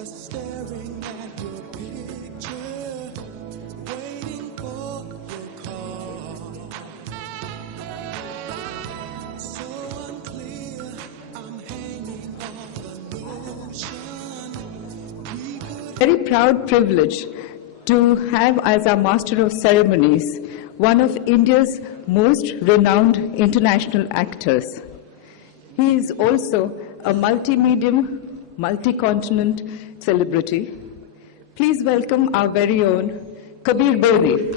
just staring at your picture, waiting for your call. So unclear, I'm hanging on the notion we could. Very proud privilege to have as our Master of Ceremonies one of India's most renowned international actors. He is also a multi-medium, multi-continent celebrity. Please welcome our very own Kabir Bedi.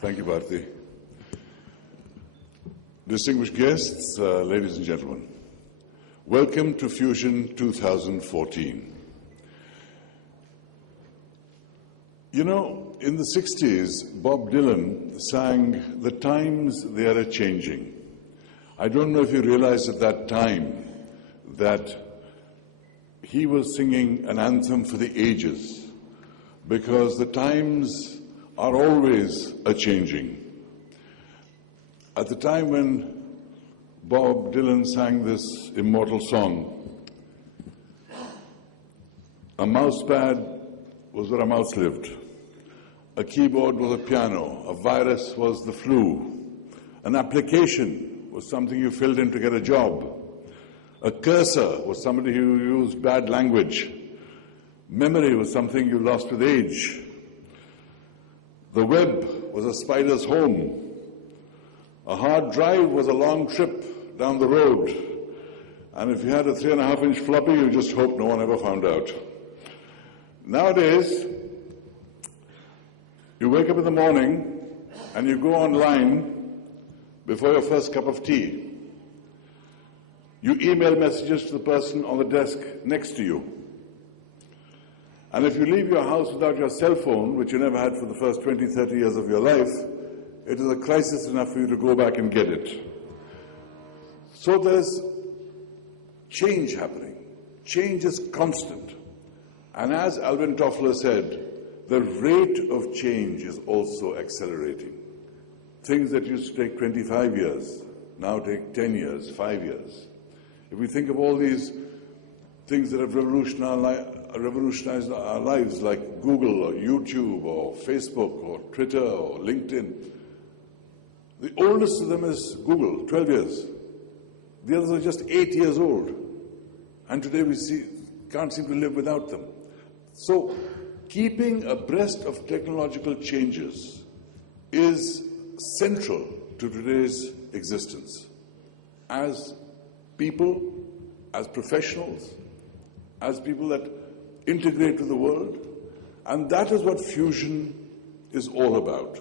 Thank you, Bharti. Distinguished guests, ladies and gentlemen, welcome to Fusion 2014. You know, in the 60s, Bob Dylan sang, "The times they are a-changing." I don't know if you realized at that time that he was singing an anthem for the ages, because the times are always a-changing. At the time when Bob Dylan sang this immortal song, a mouse pad was where a mouse lived. A keyboard was a piano. A virus was the flu. An application was something you filled in to get a job. A cursor was somebody who used bad language. Memory was something you lost with age. The web was a spider's home. A hard drive was a long trip down the road. And if you had a 3.5-inch floppy, you just hoped no one ever found out. Nowadays, you wake up in the morning and you go online before your first cup of tea. You email messages to the person on the desk next to you. And if you leave your house without your cell phone, which you never had for the first 20, 30 years of your life, it is a crisis enough for you to go back and get it. So there's change happening. Change is constant. And as Alvin Toffler said, the rate of change is also accelerating. Things that used to take 25 years now take 10 years, 5 years. If we think of all these things that have revolutionized our lives, like Google or YouTube or Facebook or Twitter or LinkedIn, the oldest of them is Google, 12 years. The others are just 8 years old. And today we can't seem to live without them. So keeping abreast of technological changes is central to today's existence. As people, as professionals, as people that integrate with the world, and that is what Fusion is all about.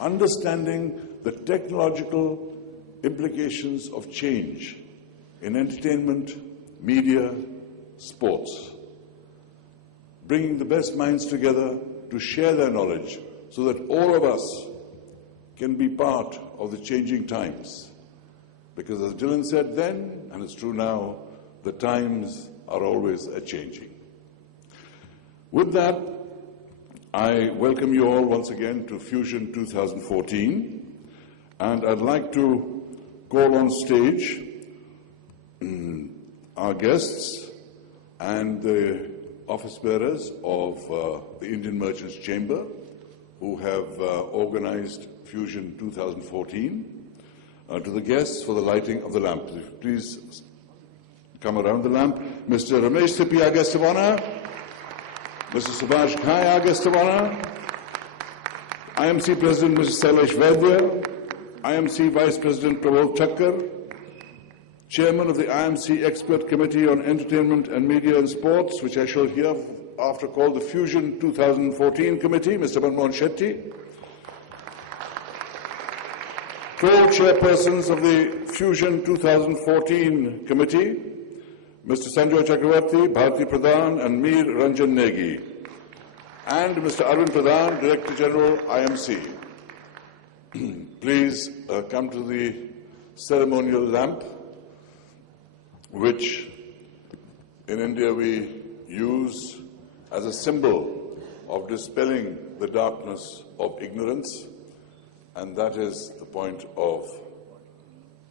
Understanding the technological implications of change in entertainment, media, sports. Bringing the best minds together to share their knowledge so that all of us can be part of the changing times. Because as Dylan said then, and it's true now, the times are always a-changing. With that, I welcome you all once again to Fusion 2014, and I'd like to call on stage our guests and the office bearers of the Indian Merchants Chamber, who have organized Fusion 2014, to the guests for the lighting of the lamp. Please come around the lamp. Mr. Ramesh Sippy, our guest of honor. Mr. Subhash Ghai, our guest of honor. IMC President, Mr. Sailesh Vaidya. IMC Vice President, Prabodh Thakkar. Chairman of the IMC Expert Committee on Entertainment and Media and Sports, which I shall hereafter call the Fusion 2014 Committee, Mr. Manmohan Shetty. Co-chairpersons of the Fusion 2014 Committee, Mr. Sanjoy Chakravarti, Bharti Pradhan, and Mir Ranjan Negi, and Mr. Arvind Pradhan, Director General, IMC. Please come to the ceremonial lamp, which in India we use as a symbol of dispelling the darkness of ignorance, and that is the point of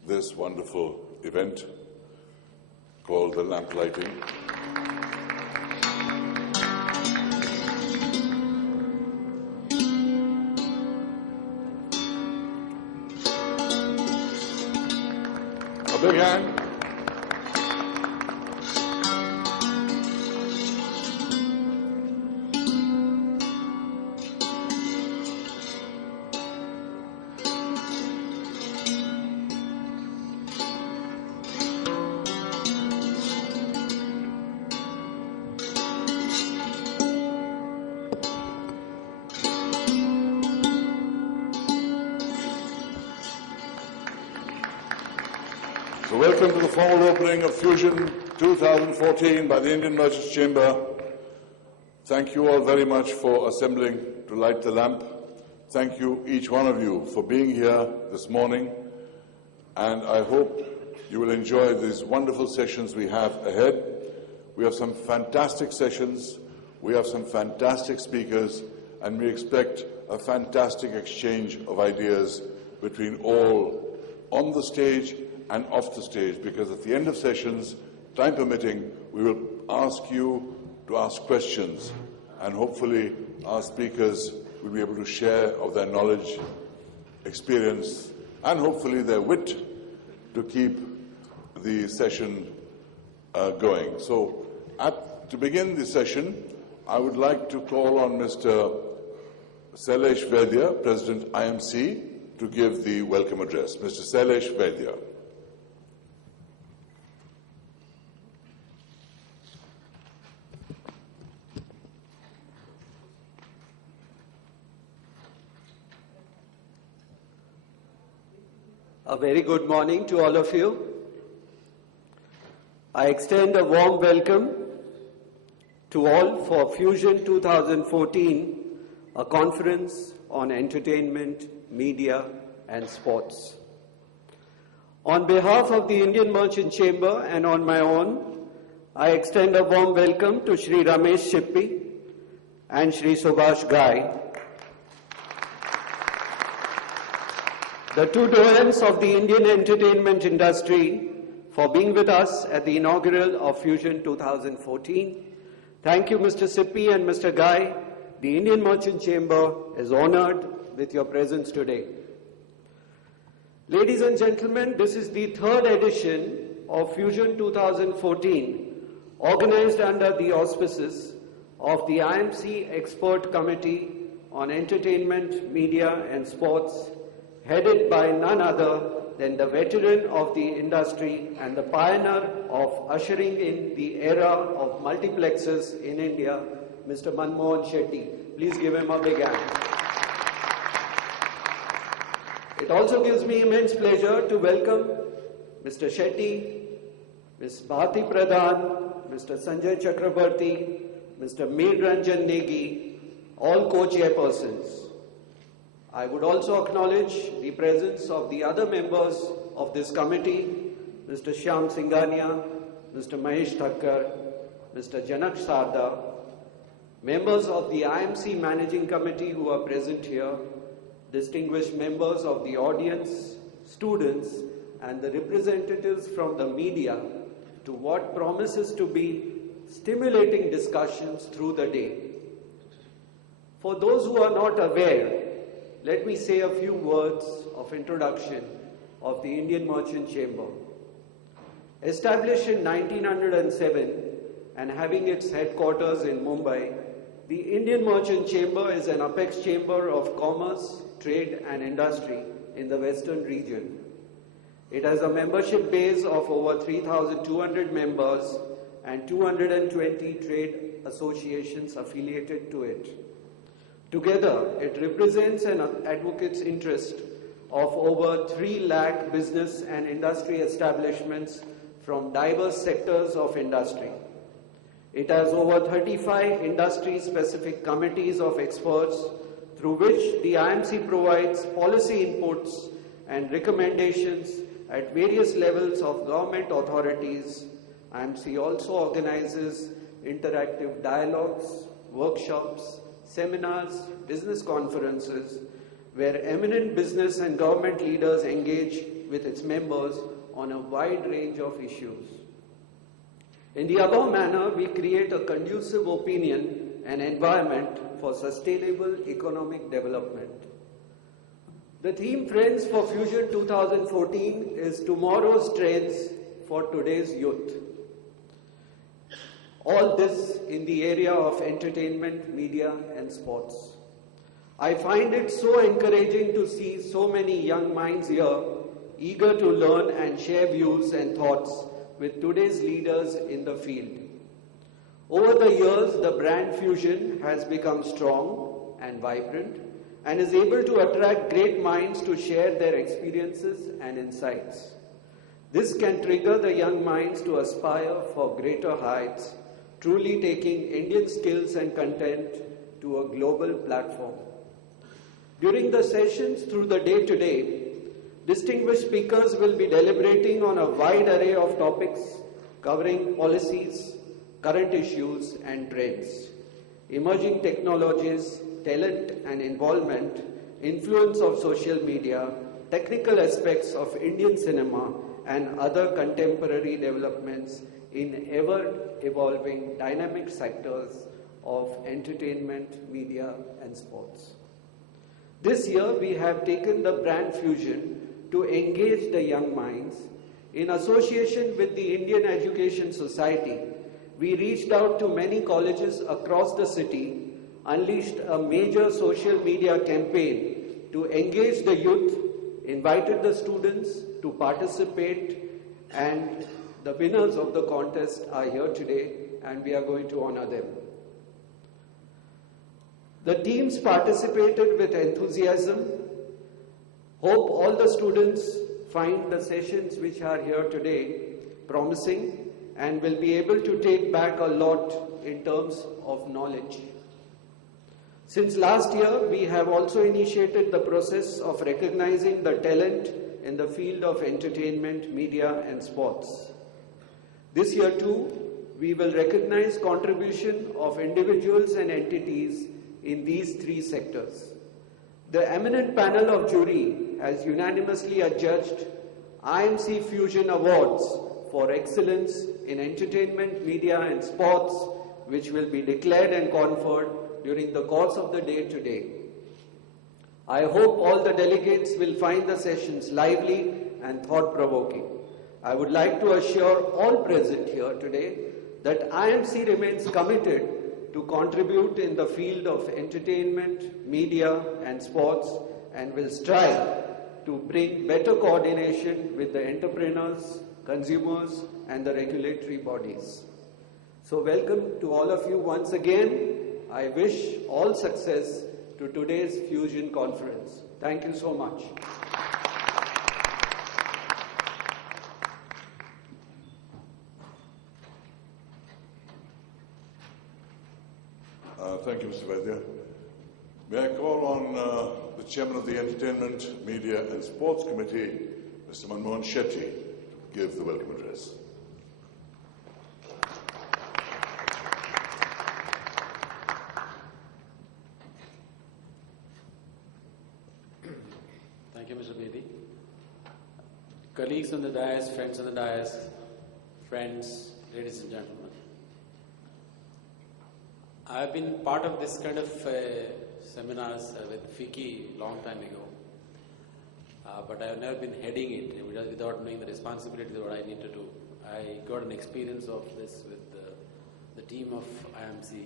this wonderful event called the lamp lighting. A big hand. So welcome to the formal opening of Fusion 2014 by the Indian Merchants Chamber. Thank you all very much for assembling to light the lamp. Thank you, each one of you, for being here this morning. And I hope you will enjoy these wonderful sessions we have ahead. We have some fantastic sessions, we have some fantastic speakers, and we expect a fantastic exchange of ideas between all on the stage and off the stage, because at the end of sessions, time permitting, we will ask you to ask questions, and hopefully our speakers will be able to share of their knowledge, experience, and hopefully their wit to keep the session going. So, to begin the session, I would like to call on Mr. Sailesh Vaidya, President IMC, to give the welcome address. Mr. Sailesh Vaidya. A very good morning to all of you. I extend a warm welcome to all for Fusion 2014, a conference on entertainment, media and sports. On behalf of the Indian Merchant Chamber and on my own, I extend a warm welcome to Shri Ramesh Shippi and Shri Subhash Ghai, the two doyens of the Indian entertainment industry, for being with us at the inaugural of Fusion 2014. Thank you, Mr. Sippi and Mr. Ghai. The Indian Merchant Chamber is honored with your presence today. Ladies and gentlemen, this is the third edition of Fusion 2014, organized under the auspices of the IMC Expert Committee on Entertainment, Media and Sports, headed by none other than the veteran of the industry and the pioneer of ushering in the era of multiplexes in India, Mr. Manmohan Shetty. Please give him a big hand. It also gives me immense pleasure to welcome Mr. Shetty, Ms. Bhati Pradhan, Mr. Sanjay Chakrabarti, Mr. Mir Ranjan Negi, all co-chairpersons. I would also acknowledge the presence of the other members of this committee, Mr. Shyam Singhania, Mr. Mahesh Thakkar, Mr. Janak Sarda, members of the IMC Managing Committee who are present here, distinguished members of the audience, students, and the representatives from the media to what promises to be stimulating discussions through the day. For those who are not aware, let me say a few words of introduction of the Indian Merchant Chamber. Established in 1907 and having its headquarters in Mumbai, the Indian Merchant Chamber is an apex chamber of commerce, trade and industry in the western region. It has a membership base of over 3,200 members and 220 trade associations affiliated to it. Together, it represents an advocate's interest of over 3 lakh business and industry establishments from diverse sectors of industry. It has over 35 industry-specific committees of experts through which the IMC provides policy inputs and recommendations at various levels of government authorities. IMC also organizes interactive dialogues, workshops, seminars, business conferences, where eminent business and government leaders engage with its members on a wide range of issues. In the above manner, we create a conducive opinion and environment for sustainable economic development. The theme, Friends for Fusion 2014, is Tomorrow's Trends for Today's Youth. All this in the area of entertainment, media and sports. I find it so encouraging to see so many young minds here eager to learn and share views and thoughts with today's leaders in the field. Over the years, the brand Fusion has become strong and vibrant and is able to attract great minds to share their experiences and insights. This can trigger the young minds to aspire for greater heights, truly taking Indian skills and content to a global platform. During the sessions through the day today, distinguished speakers will be deliberating on a wide array of topics covering policies, current issues and trends, emerging technologies, talent and involvement, influence of social media, technical aspects of Indian cinema and other contemporary developments in ever-evolving dynamic sectors of entertainment, media and sports. This year we have taken the brand Fusion to engage the young minds. In association with the Indian Education Society, we reached out to many colleges across the city, unleashed a major social media campaign to engage the youth, invited the students to participate, and the winners of the contest are here today and we are going to honor them. The teams participated with enthusiasm. Hope all the students find the sessions which are here today promising and will be able to take back a lot in terms of knowledge. Since last year, we have also initiated the process of recognizing the talent in the field of entertainment, media and sports. This year too, we will recognize contribution of individuals and entities in these three sectors. The eminent panel of jury has unanimously adjudged IMC Fusion Awards for excellence in entertainment, media and sports, which will be declared and conferred during the course of the day today. I hope all the delegates will find the sessions lively and thought-provoking. I would like to assure all present here today that IMC remains committed to contribute in the field of entertainment, media and sports and will strive to bring better coordination with the entrepreneurs, consumers and the regulatory bodies. So welcome to all of you once again. I wish all success to today's Fusion conference. Thank you so much. Thank you, Mr. Vaidya. May I call on the Chairman of the Entertainment, Media and Sports Committee, Mr. Manmohan Shetty, to give the welcome address. Thank you, Mr. Bedi. Colleagues on the dais, friends on the dais, friends, ladies and gentlemen. I've been part of this kind of seminars with FICCI long time ago, but I've never been heading it without knowing the responsibility of what I need to do. I got an experience of this with the team of IMC,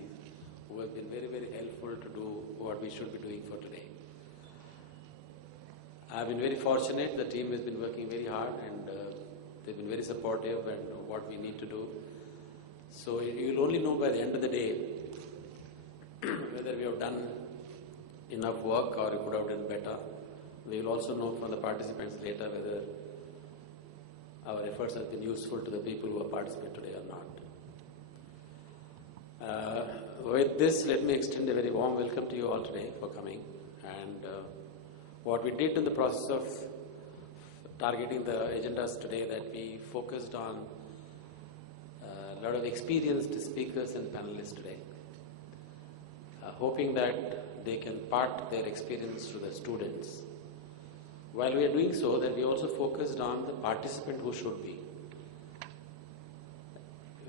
who have been very, very helpful to do what we should be doing for today. I've been very fortunate. The team has been working very hard and they've been very supportive and what we need to do. So you'll only know by the end of the day whether we have done enough work or we could have done better. We will also know from the participants later whether our efforts have been useful to the people who have participated today or not. With this, let me extend a very warm welcome to you all today for coming. And what we did in the process of targeting the agendas today, that we focused on a lot of experienced speakers and panelists today. hoping that they can part their experience to the students. While we are doing so, that we also focused on the participant who should be.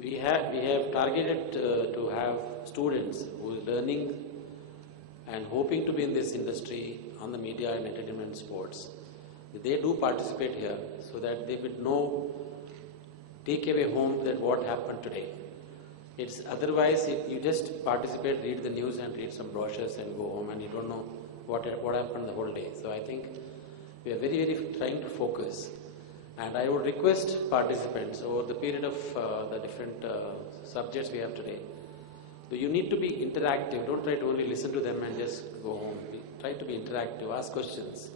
We have targeted to have students who are learning and hoping to be in this industry on the media and entertainment and sports. They do participate here so that they would know, take away home that what happened today. It's otherwise you just participate, read the news and read some brochures and go home and you don't know what happened the whole day. So I think we are very, very trying to focus. And I would request participants over the period of the different subjects we have today. So you need to be interactive. Don't try to only listen to them and just go home. Try to be interactive. Ask questions.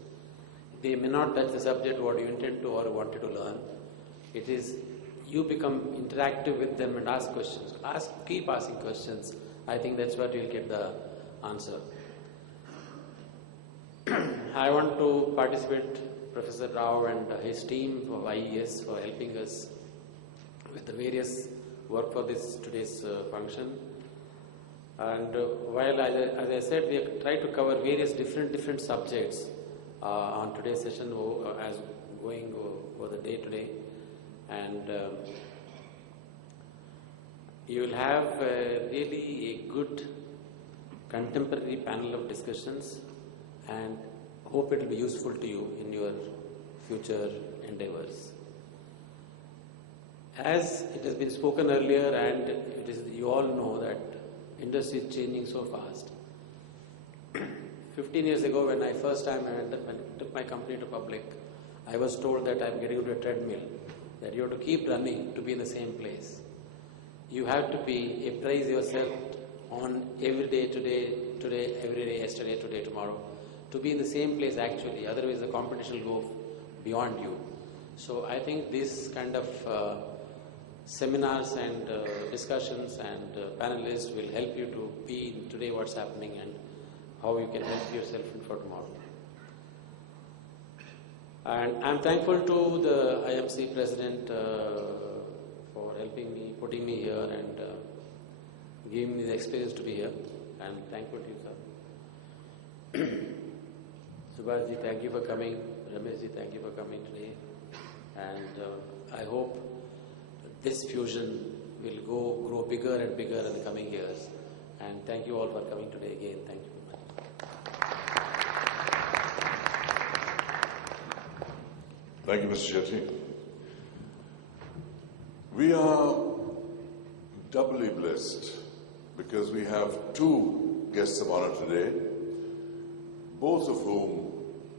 They may not touch the subject what you intend to or wanted to learn. It is you become interactive with them and ask questions. Keep asking questions. I think that's what you'll get the answer. I want to participate Professor Rao and his team of IES for helping us with the various work for today's function. And while, as I said, we have tried to cover various different subjects on today's session as going over the day today. And you will have really a good contemporary panel of discussions and hope it will be useful to you in your future endeavors. As it has been spoken earlier, and you all know that industry is changing so fast. 15 years ago, when I first time took my company to public, I was told that I'm getting into a treadmill, that you have to keep running to be in the same place. You have to appraise yourself on every day, today, every day, yesterday, today, tomorrow, to be in the same place actually. Otherwise, the competition will go beyond you. So I think this kind of seminars and discussions and panelists will help you to be in today what's happening and how you can help yourself for tomorrow. And I'm thankful to the IMC President for helping me, putting me here and giving me the experience to be here. I'm thankful to you, sir. Subhashji, thank you for coming. Rameshji, thank you for coming today. And I hope this fusion will grow bigger and bigger in the coming years. And thank you all for coming today again. Thank you very much. Thank you, Mr. Shetty. We are doubly blessed because we have two guests of honor today, both of whom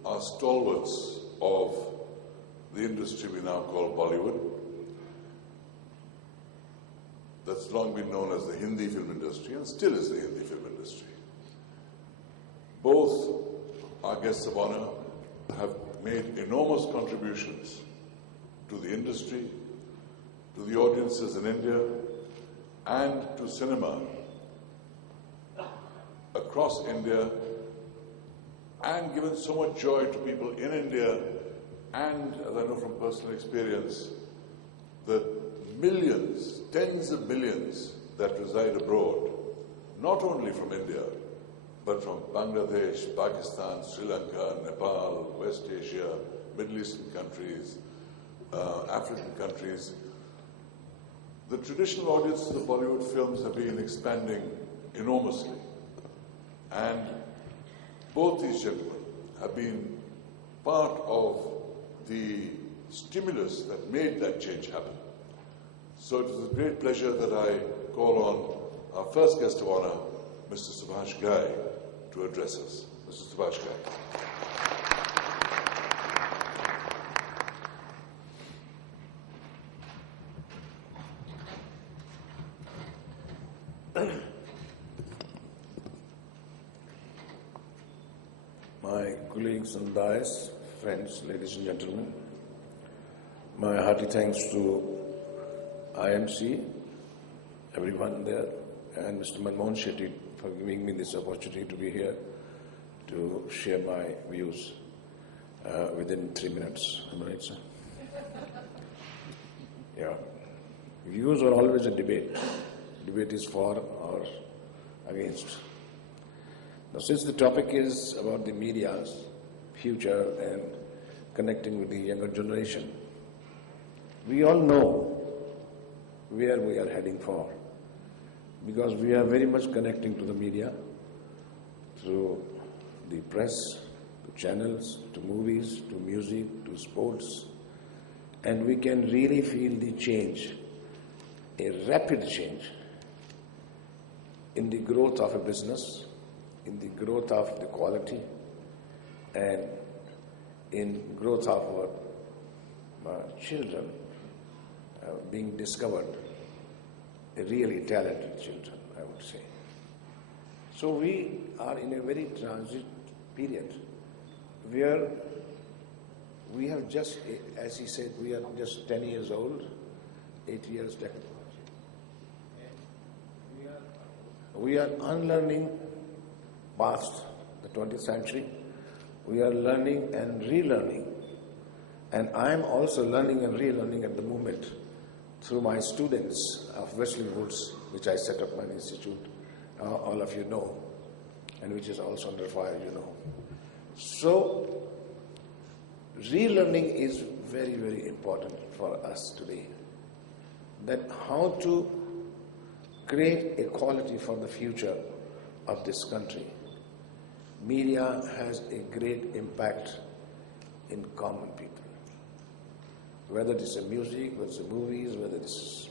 are stalwarts of the industry we now call Bollywood. That's long been known as the Hindi film industry and still is the Hindi film industry. Both our guests of honor have made enormous contributions to the industry, to the audiences in India, and to cinema across India, and given so much joy to people in India, and, as I know from personal experience, the millions, tens of millions that reside abroad, not only from India, but from Bangladesh, Pakistan, Sri Lanka, Nepal, West Asia, Middle Eastern countries, African countries. The traditional audiences of Bollywood films have been expanding enormously. And both these gentlemen have been part of the stimulus that made that change happen. So it is with great pleasure that I call on our first guest of honor, Mr. Subhash Ghai, to address us. Mr. Subhash Ghai. My colleagues and dais, friends, ladies and gentlemen, my hearty thanks to IMC, everyone there, and Mr. Manmohan Shetty for giving me this opportunity to be here to share my views within 3 minutes. Am I right, sir? Yeah. Views are always a debate. Debate is for or against. Now, since the topic is about the media's future and connecting with the younger generation, we all know where we are heading for, because we are very much connecting to the media through the press, to channels, to movies, to music, to sports, and we can really feel the change, a rapid change in the growth of a business, in the growth of the quality, and in growth of our children being discovered, really talented children, I would say. So we are in a very transit period where we have just, as he said, we are just 10 years old, 8 years technology. We are unlearning past the 20th century. We are learning and relearning. And I am also learning and relearning at the moment through my students of Wesley Woods, which I set up my institute, all of you know, and which is also under fire, you know. So, relearning is very, very important for us today. That how to create equality for the future of this country. Media has a great impact in common people. Whether it is a music, whether it's a movies, whether it is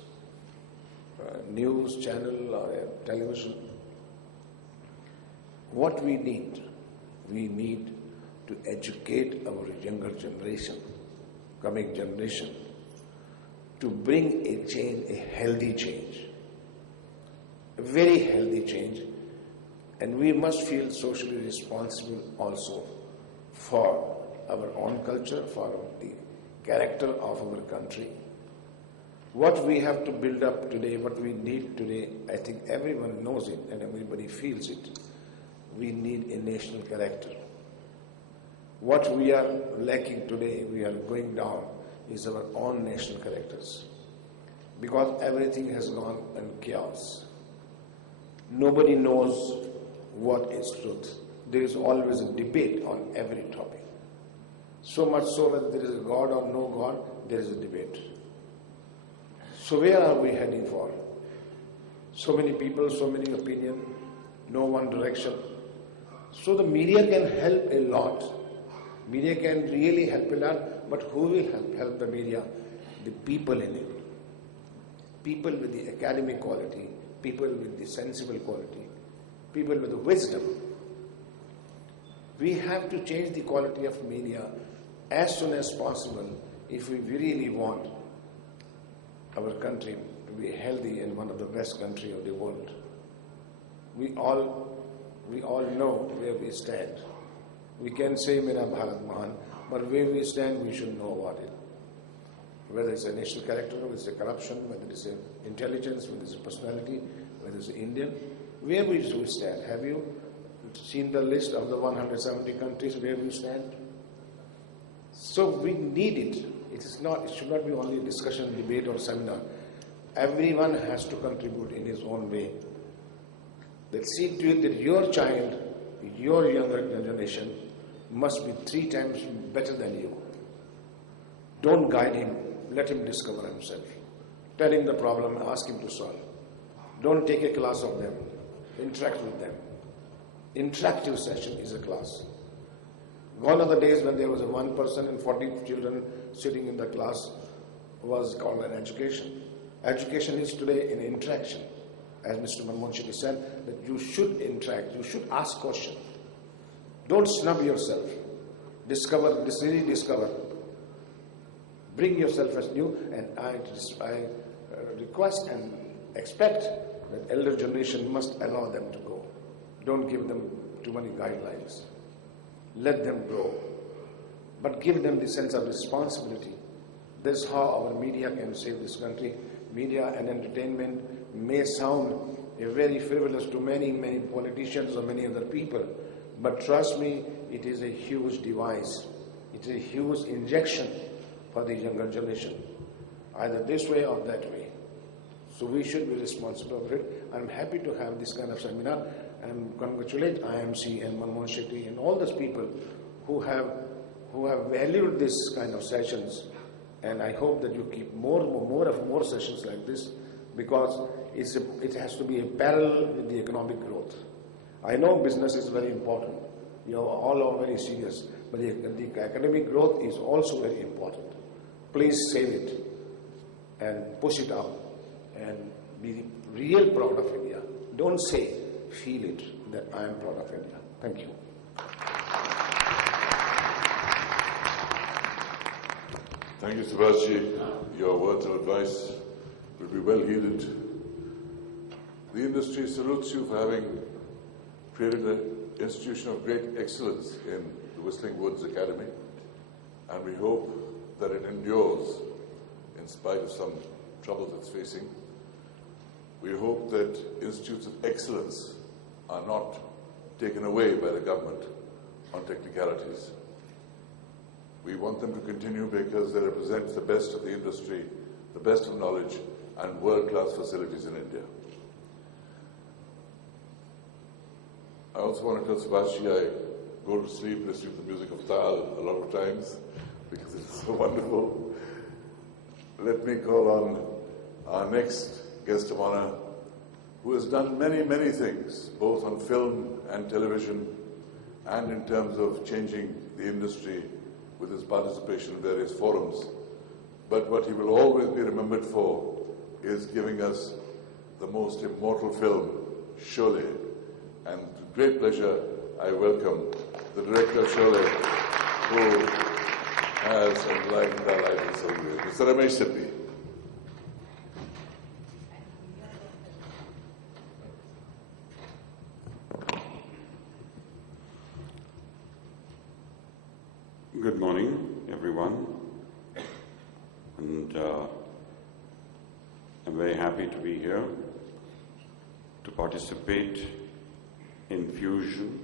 a news channel or a television. What we need to educate our younger generation, coming generation, to bring a change, a healthy change, a very healthy change, and we must feel socially responsible also for our own culture, for the character of our country. What we have to build up today, what we need today, I think everyone knows it and everybody feels it. We need a national character. What we are lacking today, we are going down, is our own national characters. Because everything has gone in chaos. Nobody knows what is truth. There is always a debate on every topic. So much so whether there is a God or no God, there is a debate. So where are we heading for? So many people, so many opinions, no one direction. So the media can help a lot. Media can really help a lot, but who will help the media? The people in it. People with the academic quality, people with the sensible quality, people with the wisdom. We have to change the quality of media as soon as possible if we really want our country to be healthy and one of the best countries of the world. We all know where we stand. We can say Mera Bharat Mahan, but where we stand, we should know about it. Whether it's a national character, whether it's a corruption, whether it's an intelligence, whether it's a personality, whether it's an Indian, where we stand. Have you seen the list of the 170 countries where we stand? So we need it. It should not be only a discussion, debate or seminar. Everyone has to contribute in his own way. That see to it that your child, your younger generation, must be 3 times better than you. Don't guide him. Let him discover himself. Tell him the problem, ask him to solve. Don't take a class of them. Interact with them. Interactive session is a class. Gone are the days when there was a 1 person and 40 children sitting in the class was called an education. Education is today an interaction. As Mr. Manmohan Shetty said, that you should interact, you should ask questions. Don't snub yourself. Discover, really discover. Bring yourself as new, and I request and expect that elder generation must allow them to go. Don't give them too many guidelines. Let them grow. But give them the sense of responsibility. This is how our media can save this country. Media and entertainment may sound very frivolous to many, many politicians or many other people. But trust me, it is a huge device. It is a huge injection for the younger generation, either this way or that way. So we should be responsible for it. I'm happy to have this kind of seminar, and congratulate IMC and Manmohan Shetty and all those people who have valued this kind of sessions. And I hope that you keep more sessions like this, because it has to be a parallel with the economic growth. I know business is very important. You all are very serious, but the academic growth is also very important. Please save it and push it up and be real proud of India. Don't say, feel it, that I am proud of India. Thank you. Thank you, Subhashji. Your words of advice will be well heeded. The industry salutes you for having created an institution of great excellence in the Whistling Woods Academy, and we hope that it endures in spite of some troubles it's facing. We hope that institutes of excellence are not taken away by the government on technicalities. We want them to continue because they represent the best of the industry, the best of knowledge, and world-class facilities in India. I also want to tell Subhashji I go to sleep listening to the music of Tal a lot of times because it's so wonderful. Let me call on our next guest of honor, who has done many, many things, both on film and television, and in terms of changing the industry with his participation in various forums. But what he will always be remembered for is giving us the most immortal film, Sholay. And with great pleasure, I welcome the director of Sholay, who has enlightened our life in some ways, Mr. Ramesh Sippy. Good morning, everyone, and I'm very happy to be here to participate in Fusion,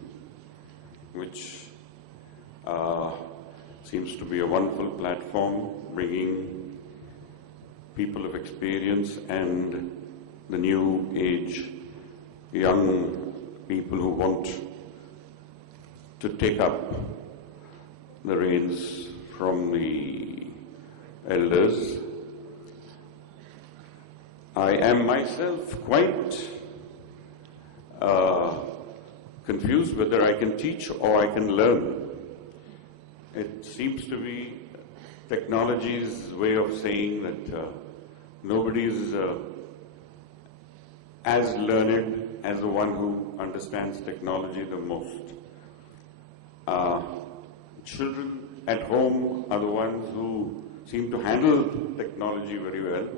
which seems to be a wonderful platform bringing people of experience and the new age, young people who want to take up the reins from the elders. I am myself quite confused whether I can teach or I can learn. It seems to be technology's way of saying that nobody is as learned as the one who understands technology the most. Children at home are the ones who seem to handle technology very well,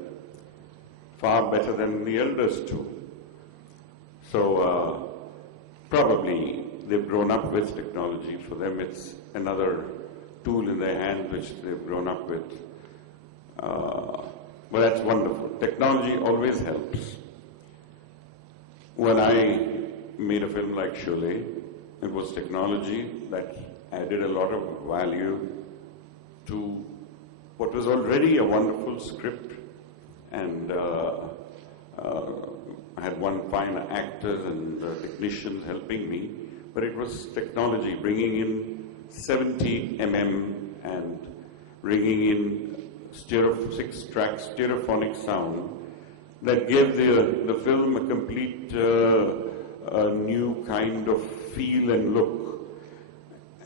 far better than the elders too. So probably they've grown up with technology. For them it's another tool in their hand which they've grown up with. But that's wonderful. Technology always helps. When I made a film like Sholay, it was technology that added a lot of value to what was already a wonderful script, and I had one fine actors and technicians helping me, but it was technology bringing in 70 and bringing in 6-track stereophonic sound that gave the film a complete new kind of feel and look.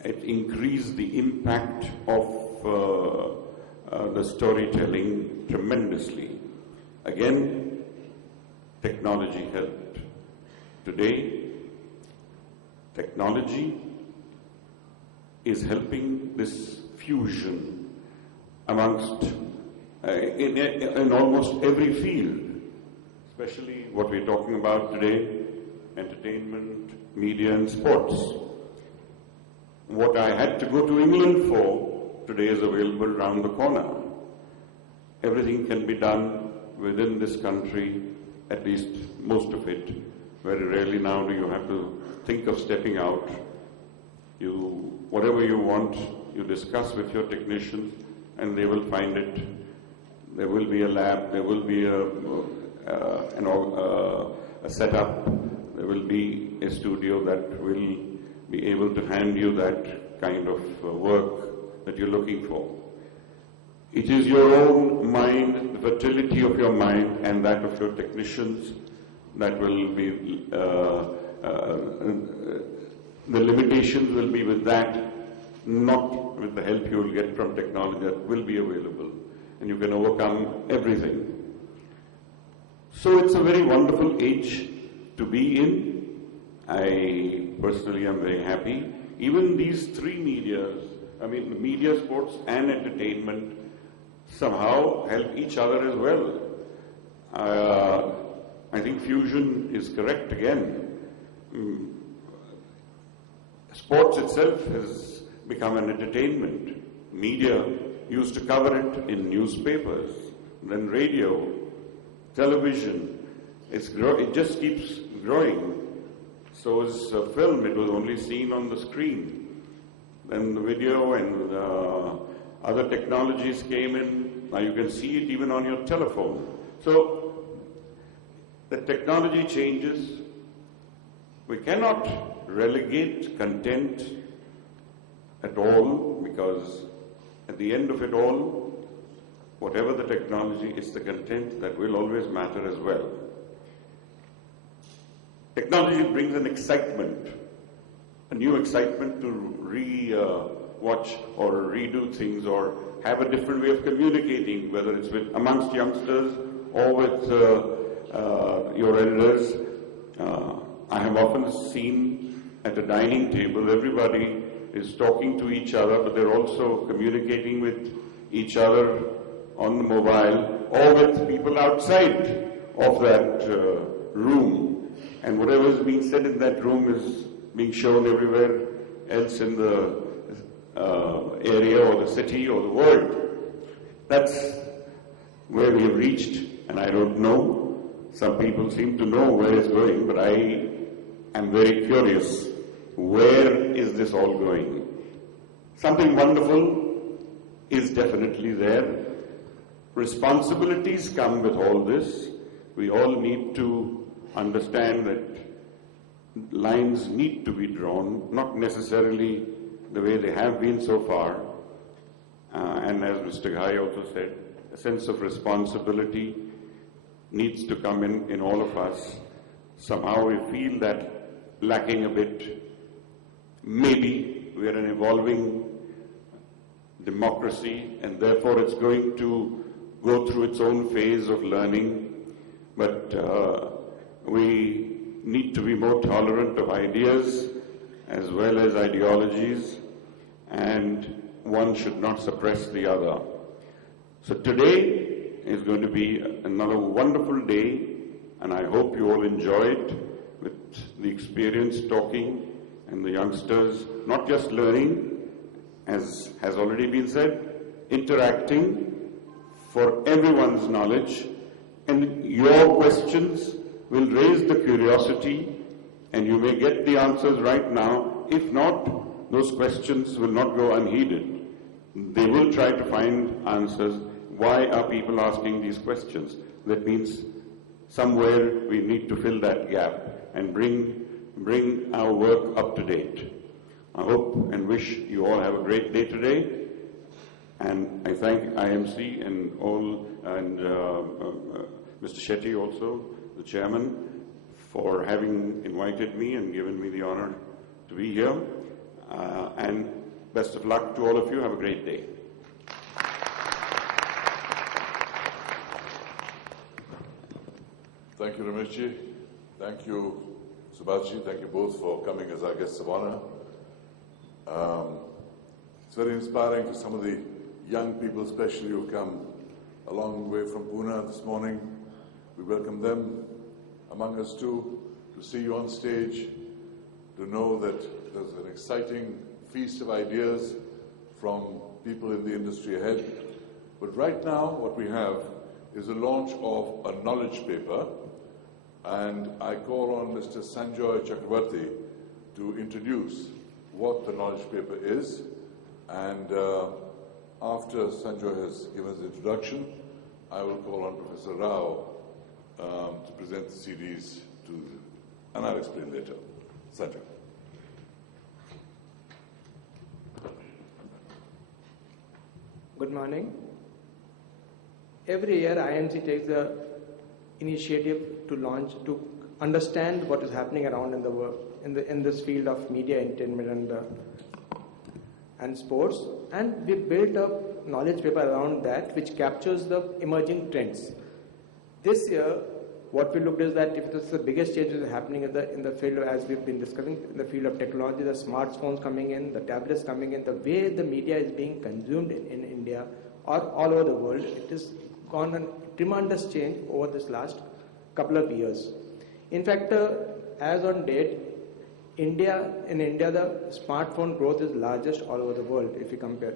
It increased the impact of the storytelling tremendously. Again, technology helped. Today, technology is helping this fusion amongst, in almost every field, especially what we're talking about today, entertainment, media and sports. What I had to go to England for today is available around the corner. Everything can be done within this country, at least most of it. Very rarely now do you have to think of stepping out. Whatever you want, you discuss with your technicians and they will find it. There will be a lab, there will be a setup, there will be a studio that will be able to hand you that kind of work that you're looking for. It is your own mind, the fertility of your mind and that of your technicians that will be, the limitations will be with that, not with the help you will get from technology that will be available, and you can overcome everything. So it's a very wonderful age to be in. I personally am very happy. Even these three medias, I mean media, sports and entertainment, somehow help each other as well. I think fusion is correct again. Sports itself has become an entertainment. Media used to cover it in newspapers, then radio, television. It just keeps growing. So is film. It was only seen on the screen. Then the video and other technologies came in. Now you can see it even on your telephone. So the technology changes. We cannot relegate content at all, because at the end of it all, whatever the technology, it's the content that will always matter as well. Technology brings an excitement, a new excitement to watch or redo things or have a different way of communicating, whether it's amongst youngsters or with your elders. I have often seen at a dining table, everybody is talking to each other, but they're also communicating with each other on the mobile or with people outside of that room. And whatever is being said in that room is being shown everywhere else in the area or the city or the world. That's where we have reached, and I don't know. Some people seem to know where it's going, but I am very curious. Where is this all going? Something wonderful is definitely there. Responsibilities come with all this. We all need to understand that lines need to be drawn, not necessarily the way they have been so far. And as Mr. Ghai also said, a sense of responsibility needs to come in all of us. Somehow we feel that lacking a bit. Maybe we are an evolving democracy and therefore it's going to go through its own phase of learning. But we need to be more tolerant of ideas as well as ideologies, and one should not suppress the other. So today is going to be another wonderful day, and I hope you all enjoyed with the experience talking and the youngsters, not just learning, as has already been said, interacting for everyone's knowledge, and your questions will raise the curiosity and you may get the answers right now. If not, those questions will not go unheeded. They will try to find answers. Why are people asking these questions? That means somewhere we need to fill that gap and bring our work up to date. I hope and wish you all have a great day today. And I thank IMC and all, and Mr. Shetty also, the chairman, for having invited me and given me the honor to be here. And best of luck to all of you. Have a great day. Thank you, Rameshji. Thank you, Subhashji. Thank you both for coming as our guests of honor. It's very inspiring for some of the young people, especially who've come a long way from Pune this morning. We welcome them among us too, to see you on stage, to know that there's an exciting feast of ideas from people in the industry ahead. But right now, what we have is the launch of a knowledge paper, and I call on Mr. Sanjoy Chakrabarty to introduce what the knowledge paper is, and after Sanjoy has given his introduction, I will call on Professor Rao to present the CDs to and I'll explain later. Sanjay. Good morning. Every year, IMC takes the initiative to understand what is happening around in the world, in this field of media, entertainment, and sports, and we built a knowledge paper around that, which captures the emerging trends. This year, what we looked is that if this is the biggest changes happening in the field, as we've been discussing, in the field of technology, the smartphones coming in, the tablets coming in, the way the media is being consumed in India or all over the world, it has gone a tremendous change over this last couple of years. In fact, as on date, in India, the smartphone growth is largest all over the world if you compare.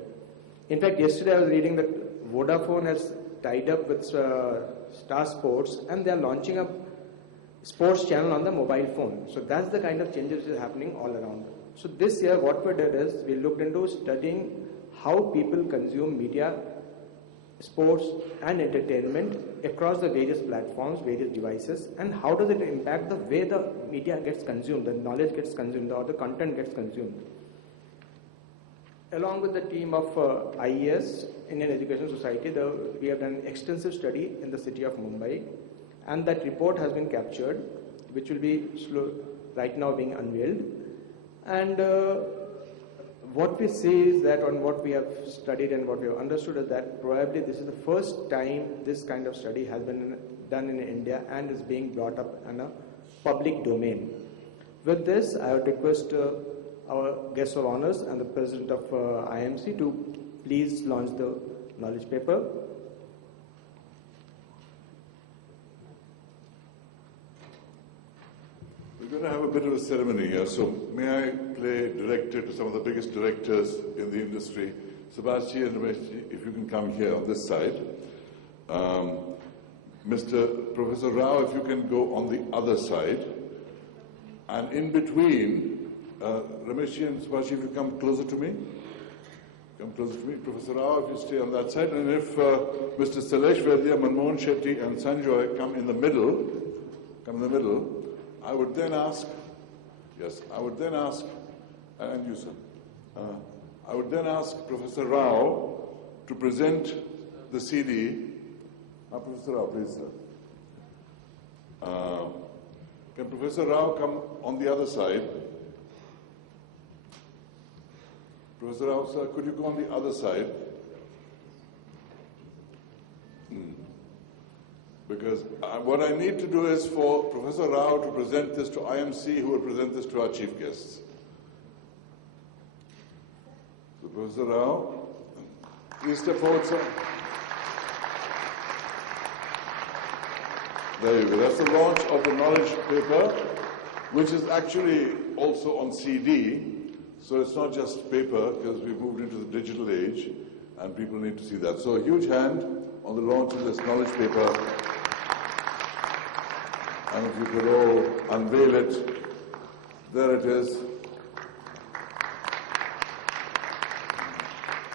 In fact, yesterday I was reading that Vodafone has tied up with Star Sports and they are launching a sports channel on the mobile phone. So that's the kind of changes that is happening all around. So this year what we did is we looked into studying how people consume media, sports and entertainment across the various platforms, various devices, and how does it impact the way the media gets consumed, the knowledge gets consumed, or the content gets consumed. Along with the team of IES, Indian Education Society, we have done an extensive study in the city of Mumbai, and that report has been captured, which will be right now being unveiled. And what we see is that on what we have studied and what we have understood is that probably this is the first time this kind of study has been done in India and is being brought up in a public domain. With this, I would request our guest of honors and the president of IMC to please launch the knowledge paper. We're going to have a bit of a ceremony here, so may I play director to some of the biggest directors in the industry. Subhashji and Rameshji, if you can come here on this side. Professor Rao, if you can go on the other side. And in between, Rameshji and Subhashji, if you come closer to me. Come closer to me. Professor Rao, if you stay on that side. And if Mr. Salesh Vaidya, Manmohan Shetty and Sanjoy come in the middle, I would then ask, and you, sir. I would then ask Professor Rao to present the CD. Professor Rao, please, sir. Can Professor Rao come on the other side? Professor Rao, sir, could you go on the other side? Because what I need to do is for Professor Rao to present this to IMC, who will present this to our chief guests. So Professor Rao, please step forward, sir. There you go. That's the launch of the knowledge paper, which is actually also on CD. So it's not just paper, because we've moved into the digital age, and people need to see that. So a huge hand on the launch of this knowledge paper. And if you could all unveil it, there it is.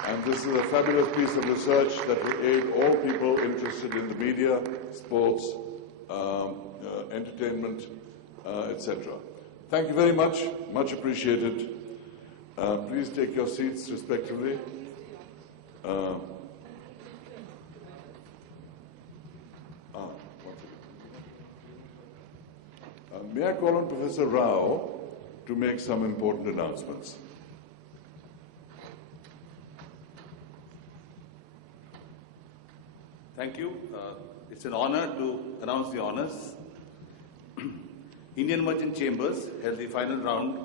And this is a fabulous piece of research that will aid all people interested in the media, sports, entertainment, etc. Thank you very much. Much appreciated. Please take your seats respectively. May I call on Professor Rao to make some important announcements? Thank you. It's an honor to announce the honors. Indian Merchant Chambers held the final round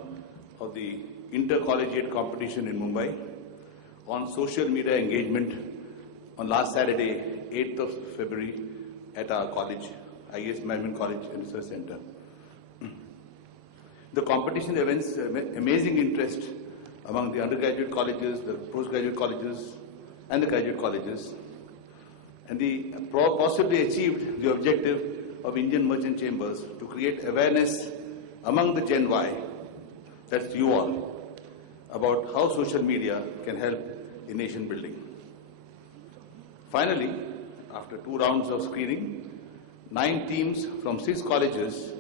of the intercollegiate competition in Mumbai on social media engagement on last Saturday, 8th of February, at our college, IES Management College and Research Center. The competition evinced amazing interest among the undergraduate colleges, the postgraduate colleges, and the graduate colleges, and they possibly achieved the objective of Indian Merchant Chambers to create awareness among the Gen Y, that's you all, about how social media can help in nation building. Finally, after 2 rounds of screening, 9 teams from 6 colleges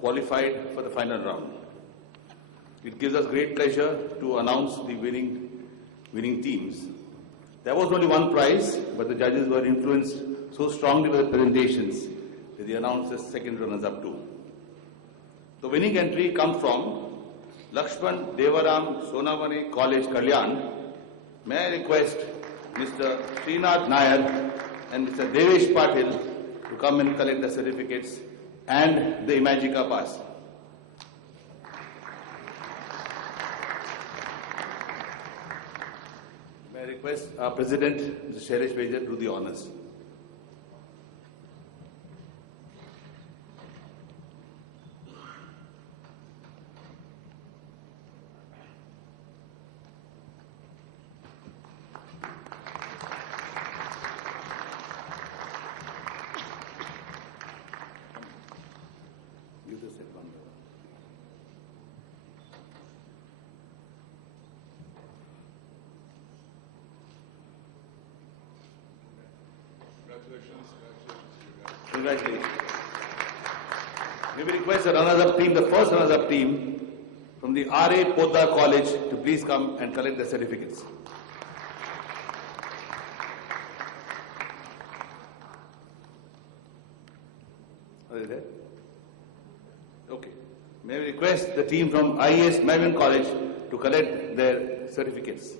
qualified for the final round. It gives us great pleasure to announce the winning teams. There was only one prize, but the judges were influenced so strongly by the presentations that they announced the second runners-up too. The winning entry comes from Lakshman Devaram Sonavane College, Kalyan. May I request Mr. Srinath Nair and Mr. Devesh Patil to come and collect the certificates and the Imagica pass. May I request our President, Mr. Shailesh Vajra, to do the honors. Congratulations. We will request the runners-up team, the first runners-up team from the R.A. Poddar College to please come and collect the certificates. Are they there? Okay. May we request the team from IES Melbourne College to collect their certificates.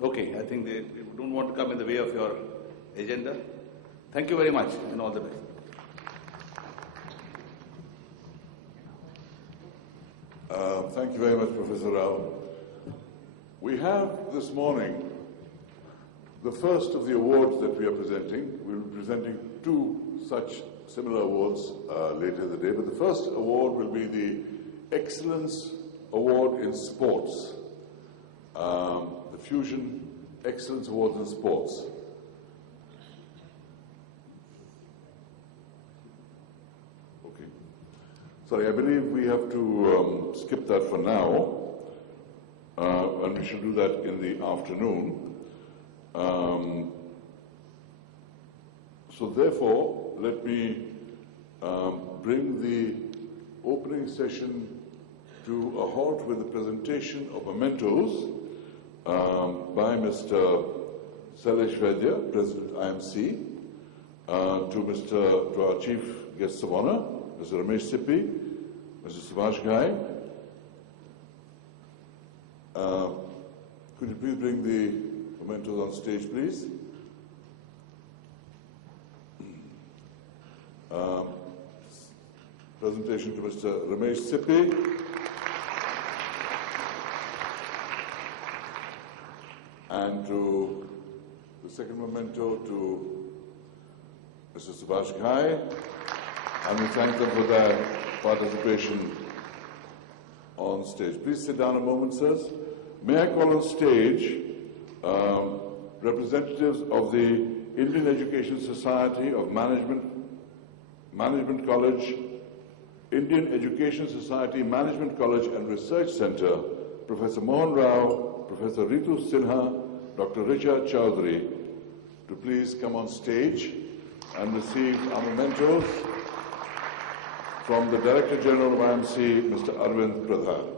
Okay, I think they don't want to come in the way of your agenda. Thank you very much and all the best. Thank you very much, Professor Rao. We have this morning the first of the awards that we are presenting. We'll be presenting two such similar awards later in the day, but the first award will be the Excellence Award in Sports. The Fusion Excellence Awards in Sports. Okay. Sorry, I believe we have to skip that for now, and we should do that in the afternoon. So therefore, let me bring the opening session to a halt with the presentation of mementos by Mr. Shailesh Vajra, President IMC, to our Chief Guest of Honor, Mr. Ramesh Sippy, Mr. Subhash Ghai. Could you please bring the mementos on stage, please? Presentation to Mr. Ramesh Sippy. And to the second memento to Mr. Subhash Ghai, and we thank them for their participation on stage. Please sit down a moment, sirs. May I call on stage representatives of the Indian Education Society of Management College, Indian Education Society Management College and Research Center, Professor Mohan Rao, Professor Ritu Sinha, Dr. Richa Chaudhary, to please come on stage and receive our mementos from the Director General of IMC, Mr. Arvind Pradhan.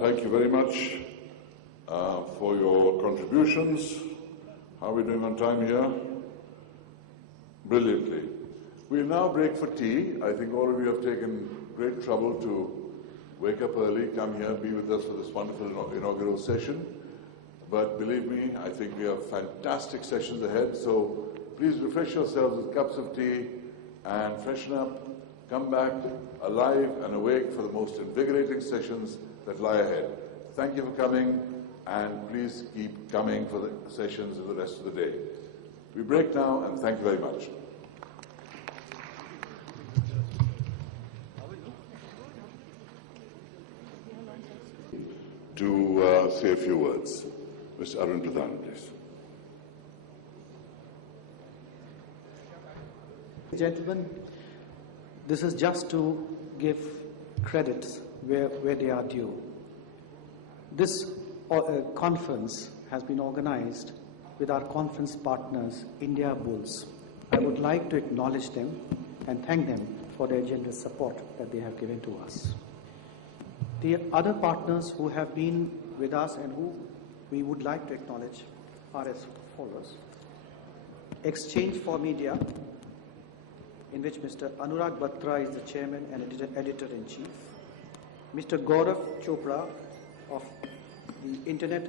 Thank you very much for your contributions. How are we doing on time here? Brilliantly. We'll now break for tea. I think all of you have taken great trouble to wake up early, come here, be with us for this wonderful inaugural session. But believe me, I think we have fantastic sessions ahead. So please refresh yourselves with cups of tea and freshen up. Come back alive and awake for the most invigorating sessions that lie ahead. Thank you for coming, and please keep coming for the sessions of the rest of the day. We break now, and thank you very much. to say a few words. Mr. Arun Pradhan, please. Gentlemen, this is just to give credits where they are due. This conference has been organized with our conference partners, India Bulls. I would like to acknowledge them and thank them for their generous support that they have given to us. The other partners who have been with us and who we would like to acknowledge are as follows. Exchange for Media, in which Mr. Anurag Batra is the chairman and editor-in-chief. Mr. Gaurav Chopra of the Internet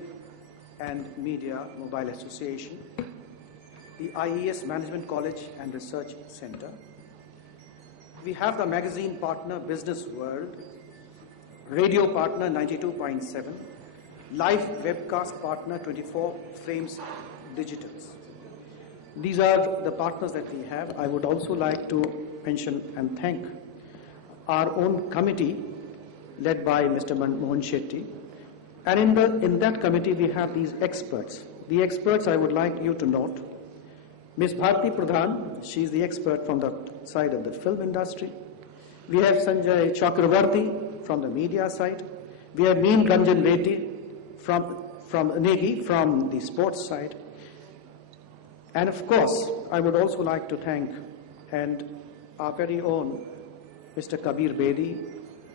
and Media Mobile Association, the IES Management College and Research Center. We have the magazine partner Business World, radio partner 92.7, live webcast partner 24 Frames Digitals. These are the partners that we have. I would also like to mention and thank our own committee led by Mr. Mohan Shetty. And in that committee we have these experts. The experts I would like you to note. Ms. Bharti Pradhan, she is the expert from the side of the film industry. We have Sanjay Chakravarti from the media side. We have Meer Ranjan Reddy from Negi from the sports side. And of course, I would also like to thank our very own Mr. Kabir Bedi.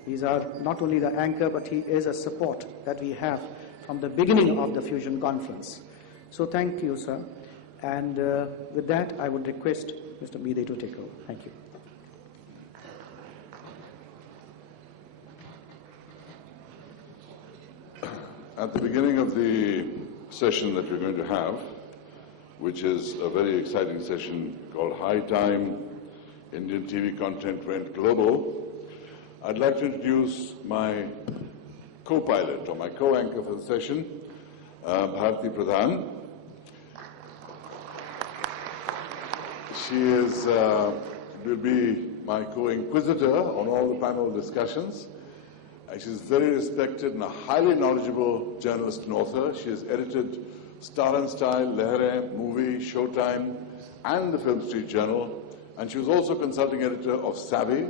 He's not only the anchor, but he is a support that we have from the beginning of the Fusion Conference. So thank you, sir. And with that, I would request Mr. Bedi to take over. Thank you. At the beginning of the session that we're going to have, which is a very exciting session called High Time, Indian TV Content Went Global, I'd like to introduce my co-pilot or my co-anchor for the session, Bharti Pradhan. She will be my co-inquisitor on all the panel discussions. She's very respected and a highly knowledgeable journalist and author. She has edited Star and Style, Lehre, Movie, Showtime, and the Film Street Journal. And she was also consulting editor of Savvy.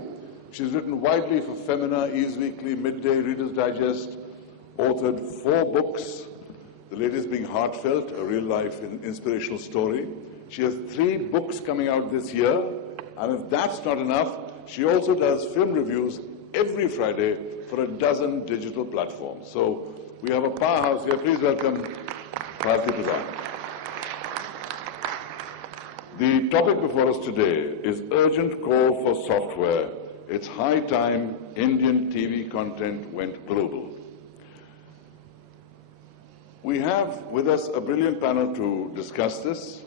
She's written widely for Femina, Ease Weekly, Midday, Reader's Digest, authored 4 books, the latest being Heartfelt, a real-life inspirational story. She has 3 books coming out this year, and if that's not enough, she also does film reviews every Friday for a dozen digital platforms. So we have a powerhouse here. Please welcome Bharti Pradhan. The topic before us today is urgent call for software. It's high time Indian TV content went global. We have with us a brilliant panel to discuss this.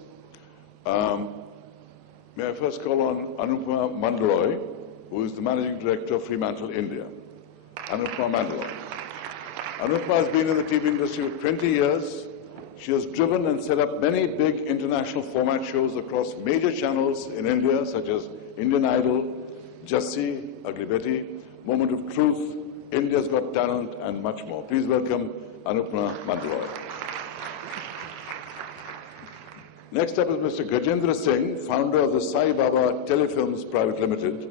May I first call on Anupma Mandaloy, who is the Managing Director of Fremantle India. Anupma Mandaloy. Anupma has been in the TV industry for 20 years. She has driven and set up many big international format shows across major channels in India, such as Indian Idol, Jassi, Ugly Betty, Moment of Truth, India's Got Talent, and much more. Please welcome Anupma Mandaloy. Next up is Mr. Gajendra Singh, founder of the Sai Baba Telefilms Private Limited.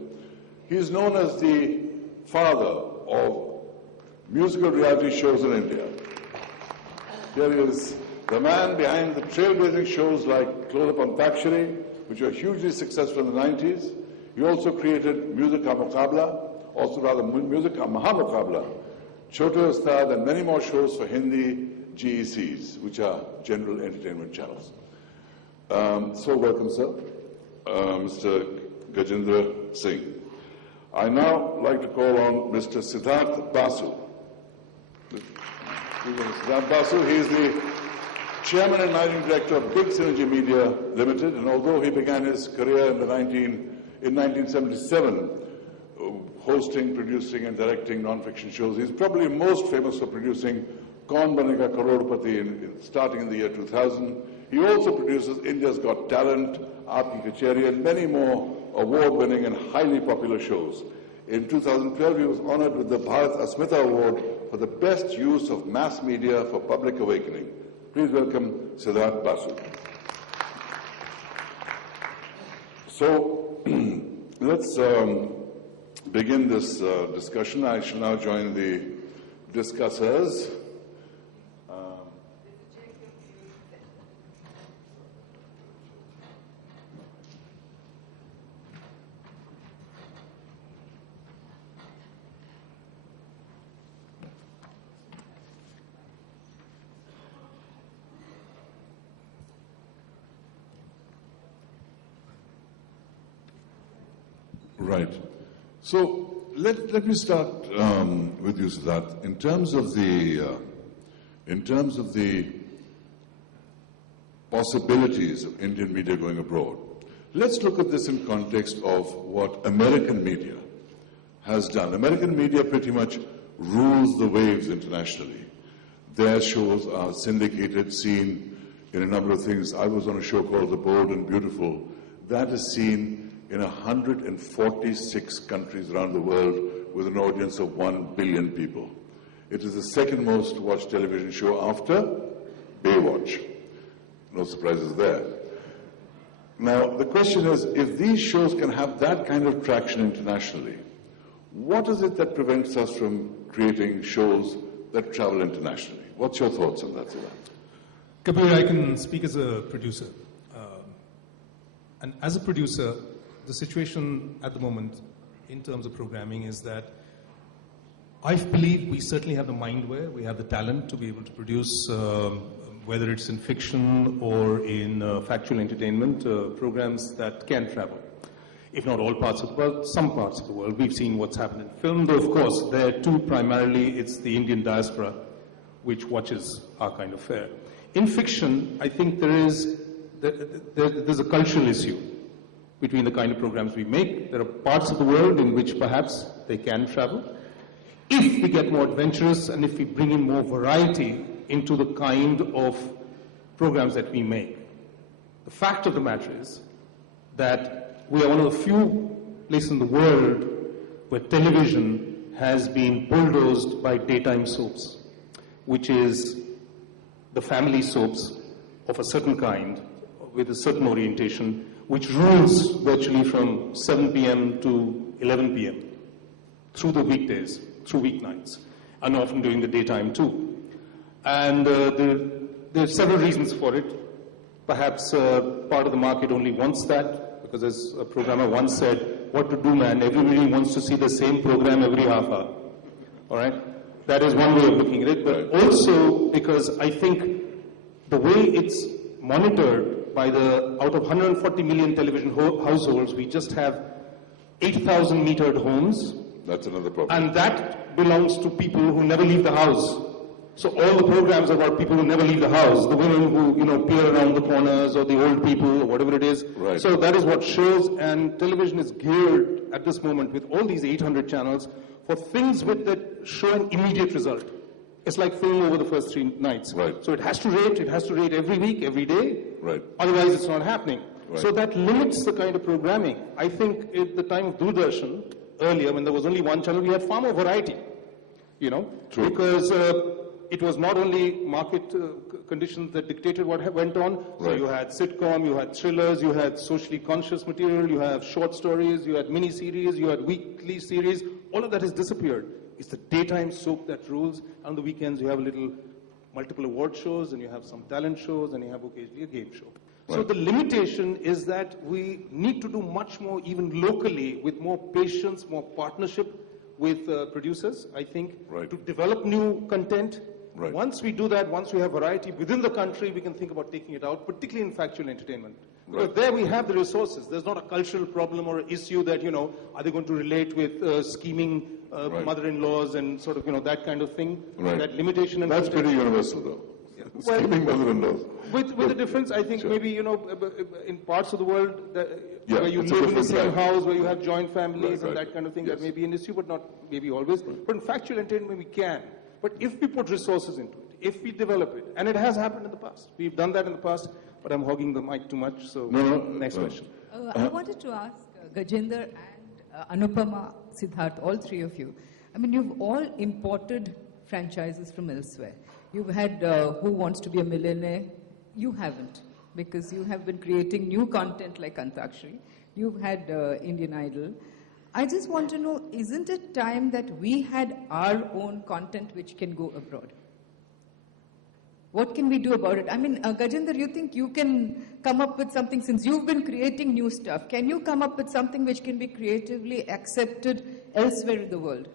He is known as the father of musical reality shows in India. Here he is, the man behind the trailblazing shows like Close Up Antakshari, which were hugely successful in the 90s. He also created Music Ka Muqabla, Music Ka Maha Muqabla, Choto Ustad, and many more shows for Hindi GECs, which are general entertainment channels. So welcome, sir, Mr. Gajendra Singh. I now like to call on Mr. Siddharth Basu. Siddharth Basu, he is the Chairman and Managing Director of Big Synergy Media Limited, and although he began his career in 1977, hosting, producing, and directing non-fiction shows, he's probably most famous for producing Kaun Banega Crorepati starting in the year 2000. He also produces India's Got Talent, Aapki Kacheri, and many more award-winning and highly popular shows. In 2012, he was honored with the Bharat Asmita Award for the best use of mass media for public awakening. Please welcome Siddharth Basu. So, let's begin this discussion. I shall now join the discussers. Right. So let me start with you, Siddharth. In terms of the possibilities of Indian media going abroad, let's look at this in context of what American media has done. American media pretty much rules the waves internationally. Their shows are syndicated, seen in a number of things. I was on a show called The Bold and Beautiful. That is seen in 146 countries around the world with an audience of 1 billion people. It is the second most watched television show after Baywatch. No surprises there. Now, the question is, if these shows can have that kind of traction internationally, what is it that prevents us from creating shows that travel internationally? What's your thoughts on that, Siddharth? Kabir, I can speak as a producer. And as a producer, the situation at the moment in terms of programming is that I believe we certainly have the mindware, we have the talent to be able to produce, whether it's in fiction or in factual entertainment, programs that can travel. If not all parts of the world, some parts of the world. We've seen what's happened in film, though of course there too primarily it's the Indian diaspora which watches our kind of fare. In fiction, I think there's a cultural issue between the kind of programs we make. There are parts of the world in which perhaps they can travel. If we get more adventurous and if we bring in more variety into the kind of programs that we make. The fact of the matter is that we are one of the few places in the world where television has been bulldozed by daytime soaps, which is the family soaps of a certain kind, with a certain orientation, which rules virtually from 7 p.m. to 11 p.m. through the weekdays, through weeknights, and often during the daytime too. And there are several reasons for it. Perhaps part of the market only wants that, because as a programmer once said, what to do, man, everybody wants to see the same program every half hour. All right? That is one way of looking at it, but also because I think the way it's monitored by out of 140 million television households, we just have 8,000 metered homes. That's another problem. And that belongs to people who never leave the house. So all the programs are about people who never leave the house, the women who, peer around the corners, or the old people, or whatever it is. Right. So that is what shows, and television is geared at this moment with all these 800 channels for things that show an immediate result. It's like film over the first 3 nights. Right. So it has to rate every week, every day. Right. Otherwise it's not happening. Right. So that limits the kind of programming. I think at the time of Doordarshan, earlier when there was only one channel, we had far more variety. True. Because it was not only market conditions that dictated what went on. So Right. you had sitcom, you had thrillers, you had socially conscious material, you have short stories, you had mini-series, you had weekly series. All of that has disappeared. It's the daytime soap that rules. On the weekends, you have multiple award shows, and you have some talent shows, and you have occasionally a game show. So Right. the limitation is that we need to do much more, even locally, with more patience, more partnership with producers, I think, Right. to develop new content. Right. Once we do that, once we have variety within the country, we can think about taking it out, particularly in factual entertainment. Because there we have the resources. There's not a cultural problem or issue that, are they going to relate with scheming mother-in-laws and sort of, that kind of thing. Right. That limitation. And That's pretty universal, though. Scheming mother-in-laws. With the difference, I think Sure. maybe, in parts of the world Yeah, where you it's a live in the different same life. house, where you have joint families Right, and right. that kind of thing, Yes. that may be an issue, but not maybe always. But in factual entertainment, we can. But if we put resources into it, if we develop it, and it has happened in the past. We've done that in the past, but I'm hogging the mic too much, so next question. I wanted to ask Gajendra and Anupama, Siddharth, all three of you. I mean, you've all imported franchises from elsewhere. You've had Who Wants to Be a Millionaire? You haven't, because you have been creating new content like Antakshari. You've had Indian Idol. I just want to know, isn't it time that we had our own content which can go abroad? What can we do about it? I mean, Gajendra, you think you can come up with something, since you've been creating new stuff, can you come up with something which can be creatively accepted elsewhere in the world?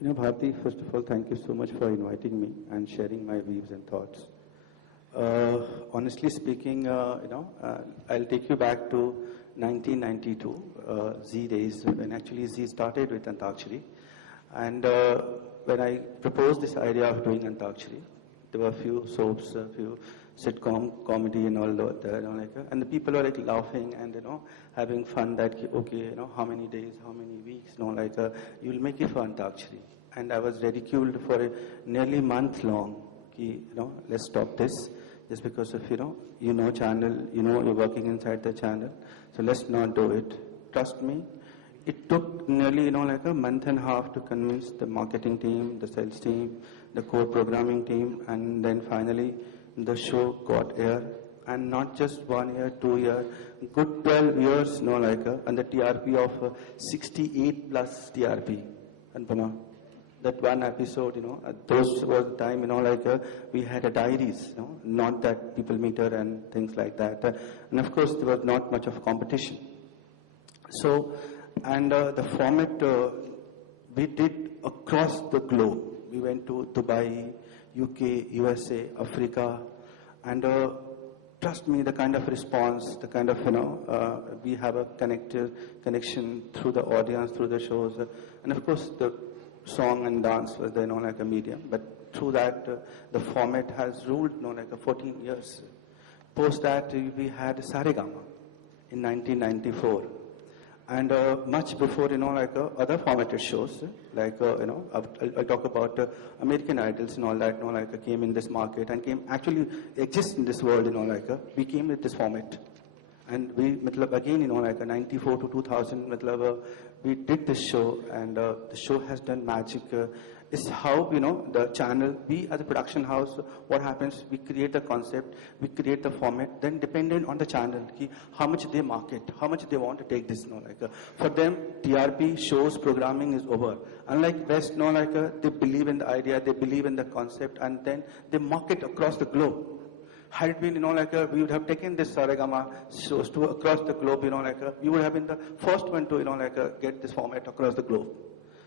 You know, Bharti, first of all, thank you so much for inviting me and sharing my views and thoughts. Honestly speaking, I'll take you back to 1992, Z days, when actually Z started with Antakshari. And when I proposed this idea of doing Antakshari, there were a few soaps, a few sitcom, comedy and all that, and the people were like laughing and, having fun that, okay, how many days, how many weeks, you'll make it for Antakshari. And I was ridiculed for a nearly month long, let's stop this, just because of, channel, you're working inside the channel, so let's not do it. Trust me, it took nearly, a month and a half to convince the marketing team, the sales team, the core programming team, and then finally the show got air. And not just 1 year, 2 years, good 12 years, and the TRP of 68 plus TRP. And that one episode, those was the time, we had a diaries, not that people meter and things like that. And of course, there was not much of competition. So, and the format we did across the globe. We went to Dubai, UK, USA, Africa, and trust me, the kind of response, the kind of, we have a connection through the audience, through the shows, and of course the song and dance was there, like a medium, but through that, the format has ruled, 14 years. Post that, we had Saregama in 1994. And much before, other formatted shows, I'll talk about American Idols and all that, came in this market and actually exist in this world, we came with this format. And we, again, 94 to 2000, we did this show, and the show has done magic. It's how, the channel, we as a production house, what happens, we create the concept, we create the format, then dependent on the channel, how much they market, how much they want to take this, for them, TRP, shows, programming is over. Unlike West, they believe in the idea, they believe in the concept, and then they market across the globe. Had it been, we would have taken this Saregama shows to across the globe, we would have been the first one to, get this format across the globe.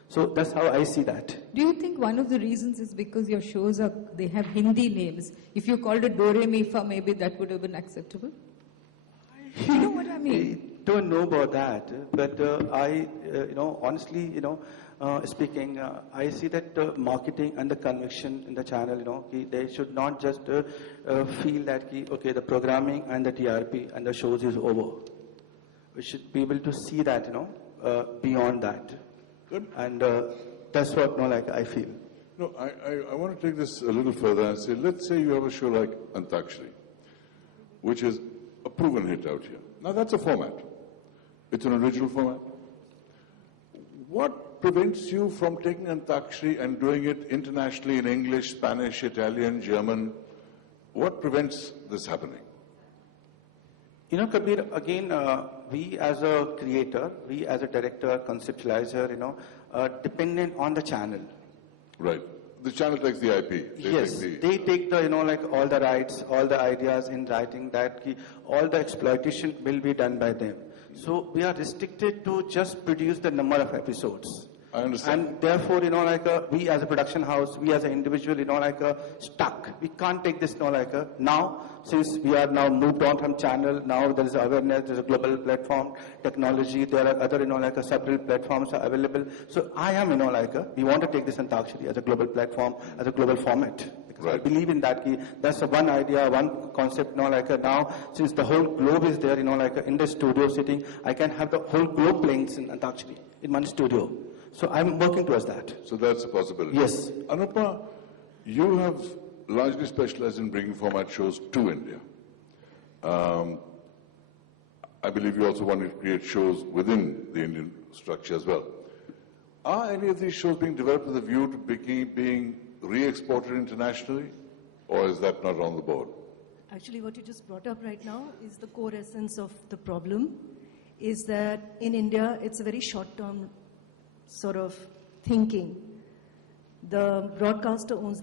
So that's how I see that. Do you think one of the reasons is because your shows they have Hindi names? If you called it Do Re Mi Fa, maybe that would have been acceptable? You know what I mean? I don't know about that, but I, honestly, speaking, I see that marketing and the conviction in the channel, they should not just feel that, okay, the programming and the TRP and the shows is over. We should be able to see that, beyond that. Good. And that's what, I feel. No, I want to take this a little further and say, let's say you have a show like Antakshari, which is a proven hit out here. Now that's a format. It's an original format. What prevents you from taking Antakshari and doing it internationally in English, Spanish, Italian, German? What prevents this happening? Kabir, again, we as a creator, we as a director, conceptualizer, dependent on the channel. Right. The channel takes the IP. They take the, all the rights, all the ideas in writing, that all the exploitation will be done by them. So we are restricted to just produce the number of episodes. I understand. And therefore, we as a production house, we as an individual, stuck. We can't take this, now, since we are now moved on from channel, now there is awareness, there's a global platform, technology, there are other, several platforms are available. So I am, we want to take this Antakshari as a global platform, as a global format. Because I believe in that. That's one idea, one concept. Now, since the whole globe is there, in the studio sitting, I can have the whole globe playing in Antakshari in one studio. So I'm working towards that. So that's a possibility. Yes. Anupa, you have largely specialized in bringing format shows to India. I believe you also want to create shows within the Indian structure as well. Are any of these shows being developed with a view to being re-exported internationally, or is that not on the board? Actually, what you just brought up right now is the core essence of the problem, is that in India, it's a very short-term sort of thinking. The broadcaster owns